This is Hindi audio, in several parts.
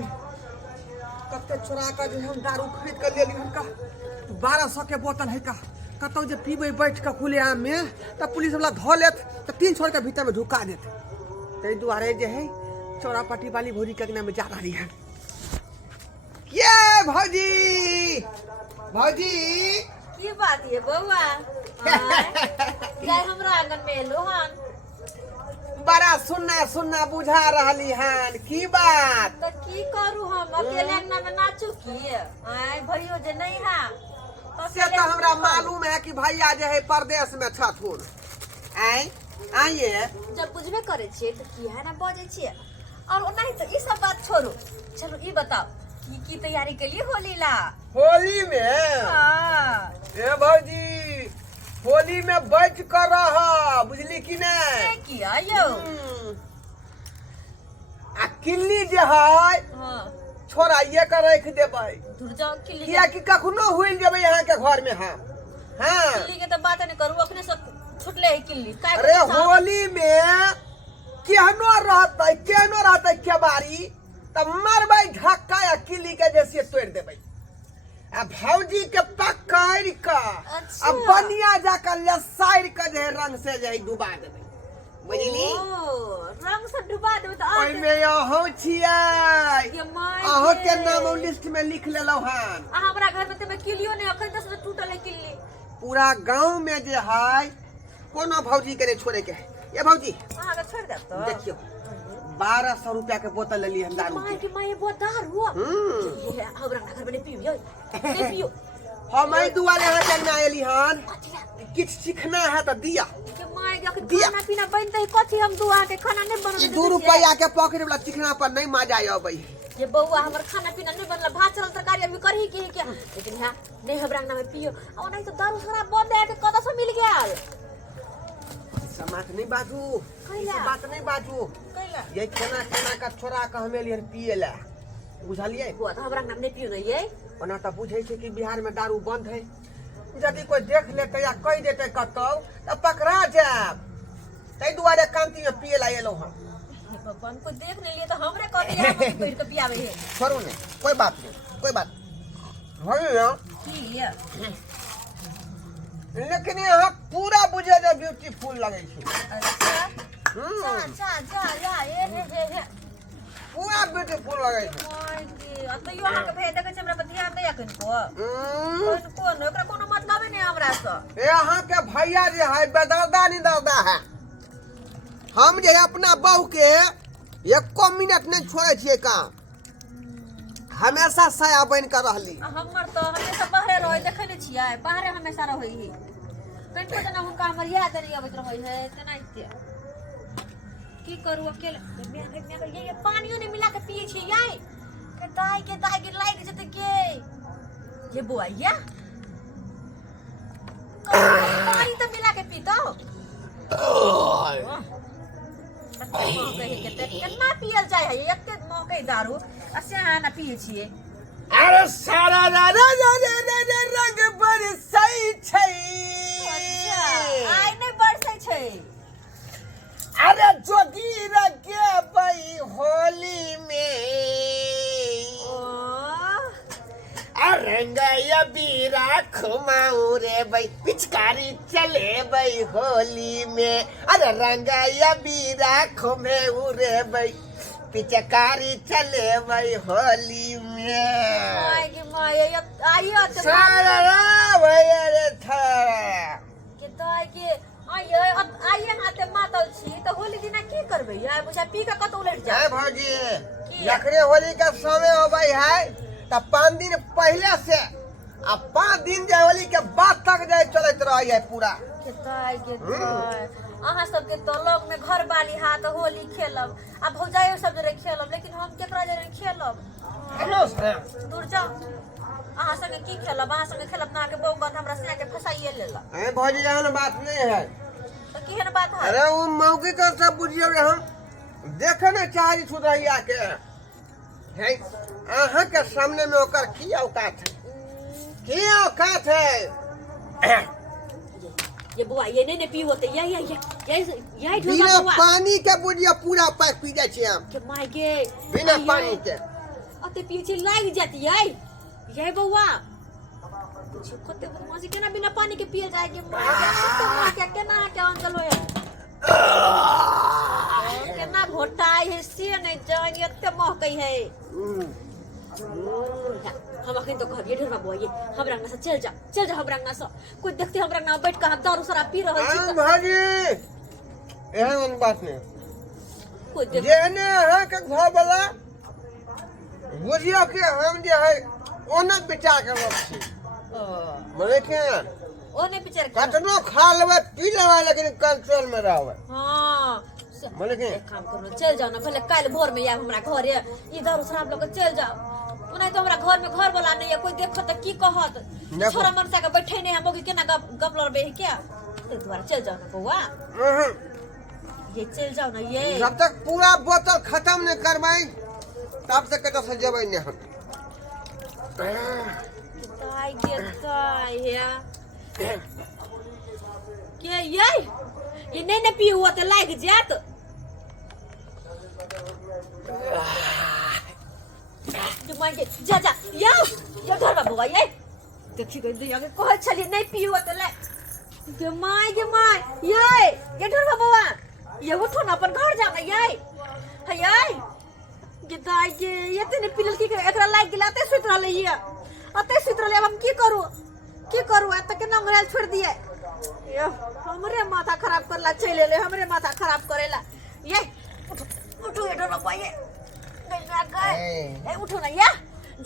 कते चोरा का जो हम दारू खरीद कर ले लिया का 1200 के बोतल है का कतौ जे पीबे बैठ के खुलेआम में त पुलिस वाला धो लेत त 300 के भीतर में ढुका देत तै दुआरे जे है चौरापट्टी वाली भौजी के नाम में जा रही है ये भौजी भौजी की बात ये बउआ जाय हमरा आंगन में एलो हन बड़ा सुन्ना सुन्ना बुझा रहली हन की बात तो की करू हम अकेले अंगना में नाचू की आय भइयो जे नहीं हा से तो हमरा मालूम है कि भैया जे है परदेश में छथुन आइए जब बुझबे करे छिए तो की है ना बजे छिए और नहीं तो ई सब बात छोड़ो चलो ई बताओ की तैयारी के लिए होली ला होली में हां ए भौजी होली में बच कर रहा बुझली कि नहीं किया यो आ किल्ली जे है हां छोड़ा ये कर रख देबै दूर जाओ किल्ली किया कि कखनो हुइल जेबै यहाँ के घर में हम हां किल्ली के तो बात नहीं करू अखने से छुटले है किल्ली काय अरे होली में केहनो रहतै केबारी त मारबै धक्का या किल्ली के जैसे तोड़ देबै आ भौजी के पकड़ के अच्छा। अब बनिया जाकर लसाइर के जे रंग से जे डुबा देबै बुझली रंग से डुबा देबै त ओइ में अहो छियै ये माय अहो के नाम लिस्ट में लिख लेलौ हन हमरा घर में त किलियो नहीं अखन 10 में टूटल है किल्ली पूरा गांव में जे है कोनो भौजी के नहीं छोड़े के है ये भौजी अहाँ के छोड़ दे तो देखियो 1200 रुपया के बोतल ले लिए हम दारू माय के माय वो दारू ये हमरा घर में नहीं पियो नहीं पियो हम आई दुआरे यहाँ चलना एली हन किछ सीखना है तो दिया के माय के खाना पीना बनते है कथि हम दुआ के खाना नहीं बनल 2 रुपया के पॉकेट वाला चिकना पर नहीं मजा आबै ये बउआ हमर खाना पीना नहीं बनला भात चल तरकारी अभी करही के क्या लेकिन हां नहीं हमरा में पियो और नहीं तो दारू खराब बंद है के कदा से मिल गया समाज नहीं बाजू कैला बात नहीं बाजू कैला ये खाना का छोरा का हमें लिए पिए ला बुझलिए बुआ तो हमरा नाम नहीं पियो नहीं है ओना त बुझै छै कि बिहार में दारू बंद है यदि कोई देख लेते या कह देते कतौ त पकड़ा जाब तै दुआरे कांती में पिए ला एलो हम भगवान को देख नहीं लिए तो हमरे कह दिया हम पेट के पियावे है छोड़ो नहीं कोई बात नहीं कोई बात होई ना की है लेकिन यहाँ पूरा बुझे जे ब्यूटीफुल लगे छै अच्छा अच्छा या ये पूरा ब्यूटीफुल लगे छै माय के अतयो अहाँ के भेज देके हमरा पर ध्यान नहीं अखन को ओकरा कोनो मतलब नहीं हमरा से यहाँ के भैया जे है बेदर्दा नहीं दर्दा है हम जे अपना बहू के 1 मिनट नहीं छोड़े छिए काम हमेशा साया बन कर रहली हमर तो हमेशा बाहरे रहे देखे नहीं छियै बाहरे हमेशा रहे ही कनिको जना हुनका हमर याद नहीं आबैत रहे है तेनाइते की करू अकेले ये पानियो नहीं मिला के पिए छियै याई के दाई के लाइट जते के ये बुआ या पानी तो मिला के पी दो केतना पियल जाय है एते मौके दारू असे आना पिए छिए अरे सारा रंग बरसै छै आइ नहीं बरसै छै अरे जोगी रगे बई होली में रंगया बीरा खुमाऊ रे बई पिचकारी चले बई होली में अरे रंगया बीरा खुमेऊ रे बई पिचकारी चले बई होली में आइयो सारा रे था के दाई के आइए हाथे मातल छी तो होली दिना की करबे या बुझा पी के कत उलट जाए भौजी जखरे होली का समय होबै है त 5 दिन पहले से आ 5 दिन जे होली के बाद तक जाए चलत रही है पूरा के दाई अहाँ सब के तो लोग में घर वाली हाथ होली खेलब आ भौजाइयो सब जरे खेलब लेकिन हम केकरा जरे खेलब हेलो दूर जाओ अहाँ संगे की खेलब अहाँ संगे खेलब ना के बौ गन हमरा से के फसाइए लेला ए भौजी एहन बात नहीं है तो केहन बात है अरे वो मौके का सब बुझियो रे हम देखे ना चाही छुदैया के है अहाँ के सामने में ओकर की औकात है ये बुआ ये नहीं पीवो तो यही बिना पानी के बुझिया पूरा पैक पी जाए छी हम के माय गे बिना पानी के अते पीछे लाग जाती है ये बउआ कुछ कते बदमाशी केना बिना पानी के पिए जाए के मां के केना के अंकल होए केना घोटाई है से नहीं जान एते महकई है हम अखन तो घर ढेर बाबू ये हमरा अंगना से चल जा हमरा अंगना से कोई देखते हमरा अंगना बैठ के हम दारू शराब पी रहल छी भाजी एहन बात नहीं कोई देख जेने है के घर वाला बुझियो के हम जे है ओना बिचा के रखी मरे के ओने पिचर कतनो खा लेबे पी लेबे लेकिन कंट्रोल में रहबे हां मरे के काम करो चल जाओ ना पहले काल भोर में या हमरा घरे ई दारू शराब लेके चल जाओ उन्हें तो हमरा घर में घर वाला नहीं है कोई देखत त की कहत छोरा मनसा के बैठे नहीं हम के केना गप लड़बे क्या ते द्वारा चल जाओ ना बउआ ये चल जाओ ना ये जब तक पूरा बोतल खत्म नहीं करवाई तब तक कतो से जेबै नहीं हम ताई के ताई है के ये नहीं पी हुआ तो लाग जात जो मान के जा यो घर बाबू ये देखी गई दिया के कह छली नहीं पी हुआ तो लाग के माय ये घर बाबू ये उठो ना अपन घर जाना ये के दाई के ये तने पिलल की एकरा लाग गेलाते सुत रहले ये अते सुत रहले अब हम की करू त के नाम रेल छोड़ दिए यो हमरे माथा खराब करला चले ले हमरे माथा खराब करेला ये उठो ये डरो पाए नहीं ना गए ए उठो ना ये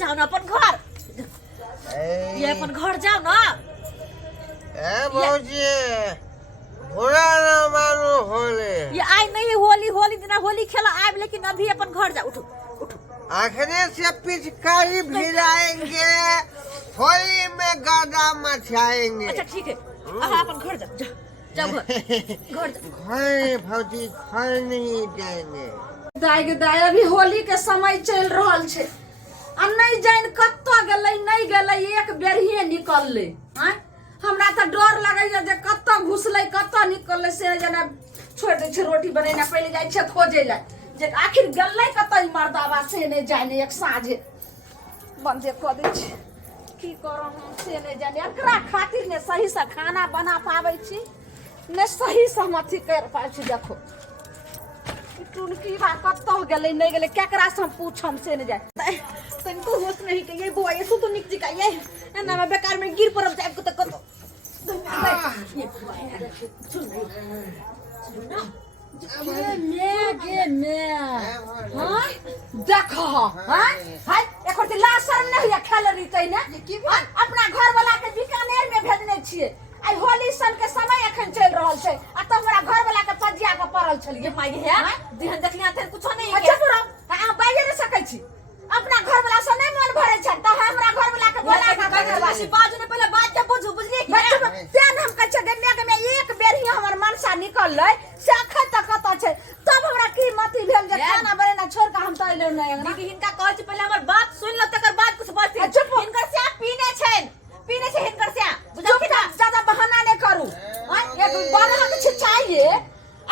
जाओ ना अपन घर ये अपन घर जाओ ना ए भौजी भोला ना मानो होले ये आई नहीं होली दिन होली खेला आए लेकिन अभी अपन घर जा उठो आखिरी से पिचकारी भिड़ाएंगे होली में गादा मचाएंगे अच्छा ठीक है अपन घर जा घर घर भौजी घर नहीं जाएंगे दाई अभी होली के समय चल रहल छे आ नहीं जान कत्तो गेलै नहीं गेलै एक बेरहिए निकलले हैं हमरा त डर लगैया जे कत्तो घुसलै कत्तो निकललै से जना छोड़ दे छे रोटी बनेना पहले जाय छे खोजे ला जे आखिर गेलै कत्तो ई मर्दावा से नहीं जाने एक साँझे बंदे क दे छे की करम हम से नहीं जाने एकरा खातिर ने सही से खाना बना पाबै छी ने सही से हम अथी कर पाबै छी देखो टुनकी बा कत्तो गेलै नहीं गेलै केकरा से हम पूछम से नहीं जाय तनको होश नहीं के ये बुआ ये सु तो निक जिका ये ना मैं बेकार में गिर पड़ब जाब तो कतो ये सुन मैं हां देखो हां हाय एकर त लाज शर्म नहीं है खेल रही तै ने अपना घर वाला के बीकानेर में भेजने छिए आई होली सन के समय एखन चल रहल छै आ त हमरा घर वाला के तजिया के पड़ल छलिए माई है दिहन देखलिया त कुछो नहीं है अच्छा तोरा हां बाजे न सकै छी अपना घर वाला से नहीं मन भरे छ त हमरा घर वाला के बोला के करवासी बाजू ने पहले बात के बुझू बुझली तेन हम कह छ गमे एक बेर ही हमर मनसा निकललै से अखन तक कत छै तब हमरा की मति भेल जे खाना बनेना छोड़ के हम त एलै नहीं अंगना हिनका कहै छी पहले हमर बात सुन ल तकर बाद कुछ बात हिनकर से पीने से हिनकर से बुझो कि ज्यादा बहाना नहीं करू एक बड़ा के चाहिए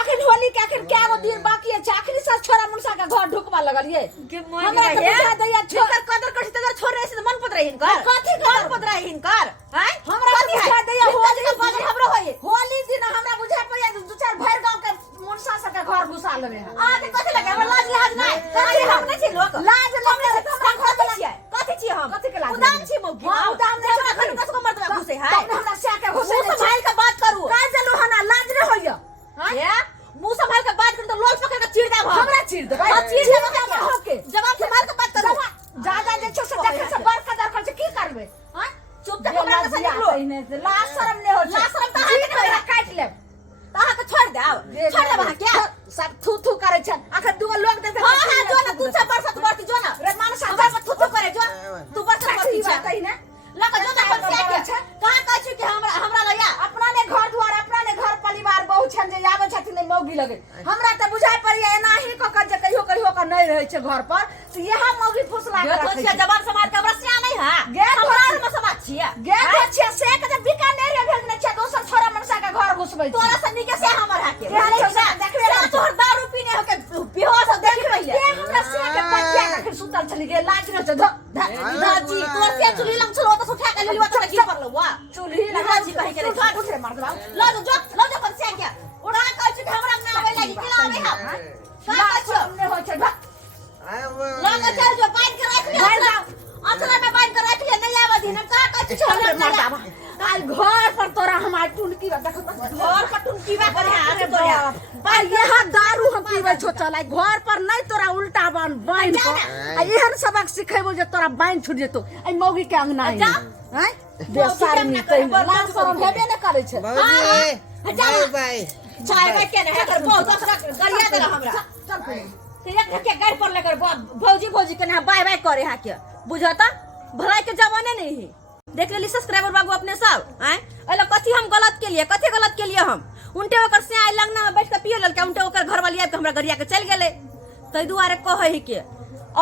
अखन होली के अखन क्या गो दिन बाकी है आखिरी से छोरा मुनसा के घर ढुकवा लगलिए के हमरा के बुझा दैया छोकर कदर करछि त छोरे से मन पत रही हिनकर कथि मन पत रही हिनकर हैं हमरा के बुझा दैया होली के बाद हमरो होई होली दिन हमरा बुझा पड़िया दू चार भर गांव के मुनसा सब के घर घुसा लेबे है आके कथि लगे हमरा लाज लाज नहीं कथि हम नहीं छी लोग लाज लगे त हमरा घर कथि छियै कथि छी हम कथि के लाज उदाम छी मौगी हां उदाम नहीं छोरा खन कसको मर्द में घुसे है हमरा से के घुसे मुंह संभाल के बात करू का जलो हना लाज रे होइया हैं मुंह संभाल के बात कर तो लोल पकड़ के चीर देब हमरा चीर देबै हां चीर देब क्या होके जवाब संभाल के बात करू ज्यादा जे छ से देखे से बड़ कदर कर की करबे हां चुपचाप हमरा से निकलो लाज शर्म नहीं हो लाज शर्म त हाथ में काट ले ताहा के छोड़ दे वहां क्या सब थू थू करे छ आखिर दूगो लोग देखे हां हां जो ना तू सब बरसत बढ़ती जो ना रे मानस हमरा पर थू थू करे जो तू बरसत बढ़ती बात है ना लगा जो ना पर क्या के कहां कह छी कि हमरा लया अपना ने घर द्वार अपना ने घर परिवार बहु छन जे आवे छथिन मौगी लगे हमरा त बुझाय पड़िया एना ही क के जे कहियो का नहीं रहे छै घर पर से यहां मौगी फुसला के रखे छै जवान समाज के बरसिया नहीं है गे हमरा में समाज छियै गे छै से के जे बीकानेर रे भेजने छै दोसर छोरा मनसा के घर घुसबै तोरा से निके से हमर हाके देखबे तोहर दारू पीने होके बेहोश हो देख पहिले हमरा से के पटिया के फिर सुतल चली गे लाज न छ दादी तोर से चुली लंग चलो तो उठा के लेली तो गिर पड़लो वा चूल्ही दादी कहि के घर उठे मार दबा लो जो पर से क्या उड़ा कह छी हमरा ना आवे लागी केला आवे हम का कह हमने हो छ लो के चल जो बांध के रख ले अचला में बांध के रख ले नहीं आवे दिन का कह छी हमरा मार दबा काल घर पर तोरा हमार टुनकी बा देख घर पर टुनकी बा करे अरे तोरा भाई यहाँ दारू हम पीवे छो चला घर पर नहीं तोरा उल्टा बांध को आ एहन सबक सिखेबो जे तोरा बांध छूट जेतो आई मौगी के अंगना है हैं बेसार नहीं कहि लाज शरम हेबे न करे छे बाय बाय चाय भाई के ना कर बहुत दूसरा गरिया देला हमरा ते एक के गाड़ पर लेकर भौजी भौजी के ना बाय बाय करे हा के बुझता भलाई के जमाने नहीं है देख लेली सब्सक्राइबर बाबू अपने सब हैं एला कथी हम गलत के लिए कथी गलत के लिए हम उनटे ओकर से आइ लगना में बैठ के पिए ललका उनटे ओकर घर वाली आब के हमरा गरिया के चल गेले तई दुआरे कहे ही के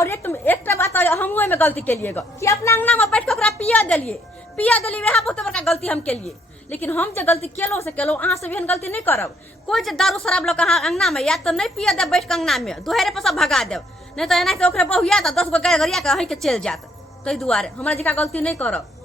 और एकटा बात हम में गलती के लिए कि अपना अंगना में बैठ के ओकरा पिया देलिए वह बहुत बड़का गलती हम के लिए लेकिन हम जे गलती केलो से केलो अहाँ से भी गलती नहीं करब कोई जे दारू शराब लोग अहाँ अंगना में या तो नहीं पिया दे बैठ के अंगना में दोहरे पर सब भगा देव नहीं तो एना ओकरे बहुया 10 गो गरिया के अहीं के चल जात तई दुआरे हमरा जिका गलती नहीं करब